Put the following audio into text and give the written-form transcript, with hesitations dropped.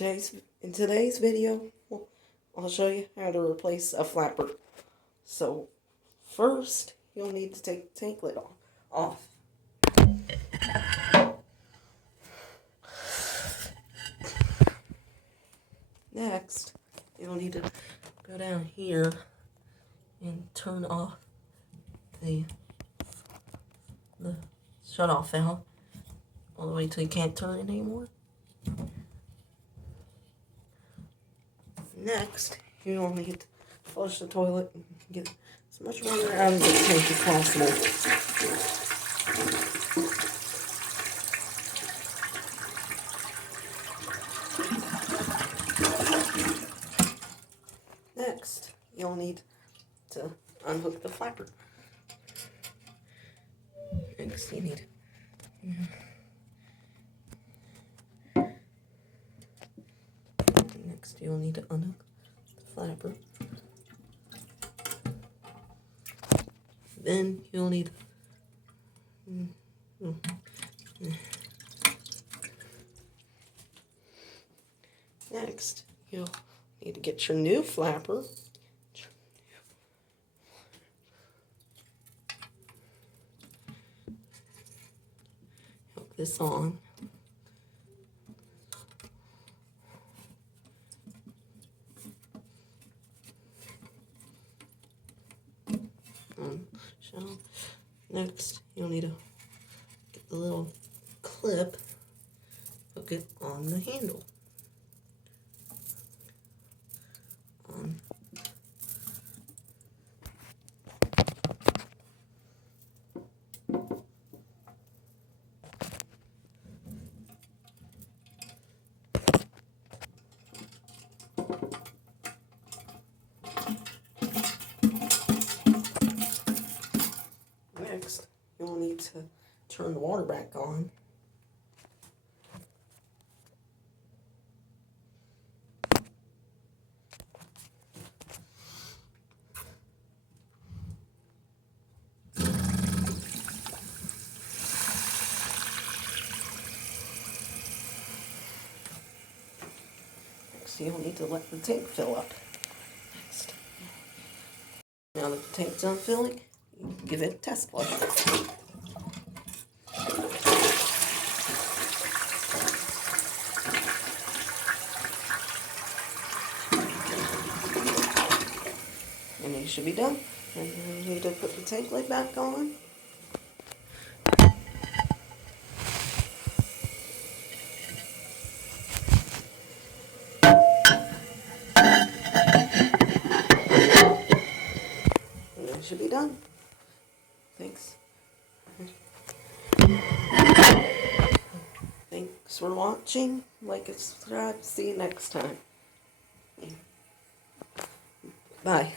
In today's video, I'll show you how to replace a flapper. So first, you'll need to take the tank lid off. Next, you'll need to go down here and turn off the shut-off valve all the way till you can't turn it anymore. Next, you'll need to flush the toilet and get as much water out of the tank as possible. Next, you'll need to unhook the flapper. Next, you need you'll need to unhook the flapper. Then you'll need next you'll need to get your new flapper. Hook this on. Next, you'll need to get the little clip, hook it on the handle. Next, you'll need to turn the water back on. Next, you'll need to let the tank fill up. Next, now that the tank's done filling, you can give it a test plug. And you should be done. And then you need to put the tank lid back on. And you should be done. Thanks. Thanks for watching. Like and subscribe. See you next time. Bye.